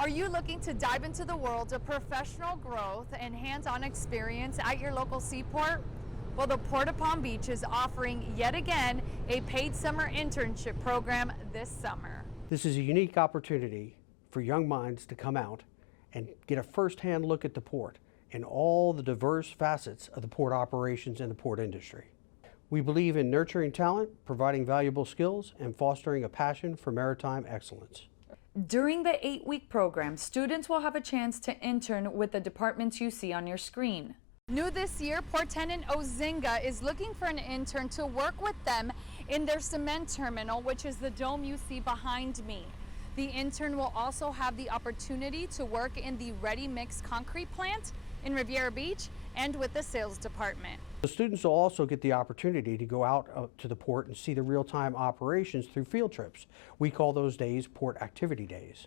Are you looking to dive into the world of professional growth and hands-on experience at your local seaport? Well, the Port of Palm Beach is offering yet again a paid summer internship program this summer. This is a unique opportunity for young minds to come out and get a first-hand look at the port and all the diverse facets of the port operations and the port industry. We believe in nurturing talent, providing valuable skills, and fostering a passion for maritime excellence. During the 8-week program, students will have a chance to intern with the departments you see on your screen. New this year, Port Tenant Ozinga is looking for an intern to work with them in their cement terminal, which is the dome you see behind me. The intern will also have the opportunity to work in the ready-mix concrete plant in Riviera Beach and with the sales department. The students will also get the opportunity to go out to the port and see the real-time operations through field trips. We call those days port activity days.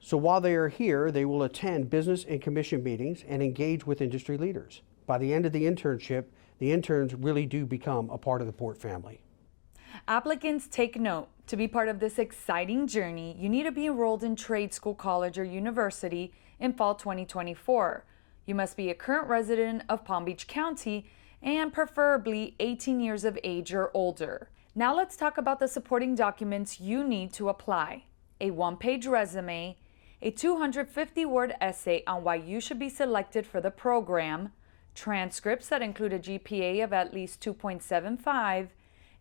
So while they are here, they will attend business and commission meetings and engage with industry leaders. By the end of the internship, the interns really do become a part of the port family. Applicants, take note. To be part of this exciting journey, you need to be enrolled in trade school, college, or university in fall 2024. You must be a current resident of Palm Beach County and preferably 18 years of age or older. Now let's talk about the supporting documents you need to apply. A 1-page resume, a 250-word essay on why you should be selected for the program, transcripts that include a GPA of at least 2.75,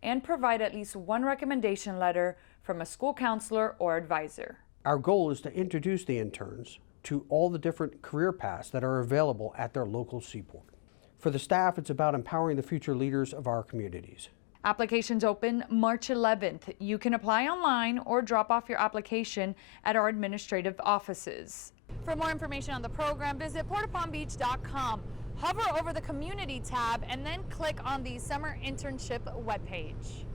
and provide at least one recommendation letter from a school counselor or advisor. Our goal is to introduce the interns to all the different career paths that are available at their local seaport. For the staff, it's about empowering the future leaders of our communities. Applications open March 11th. You can apply online or drop off your application at our administrative offices. For more information on the program, visit portofpalmbeach.com. Hover over the Community tab and then click on the Summer Internship webpage.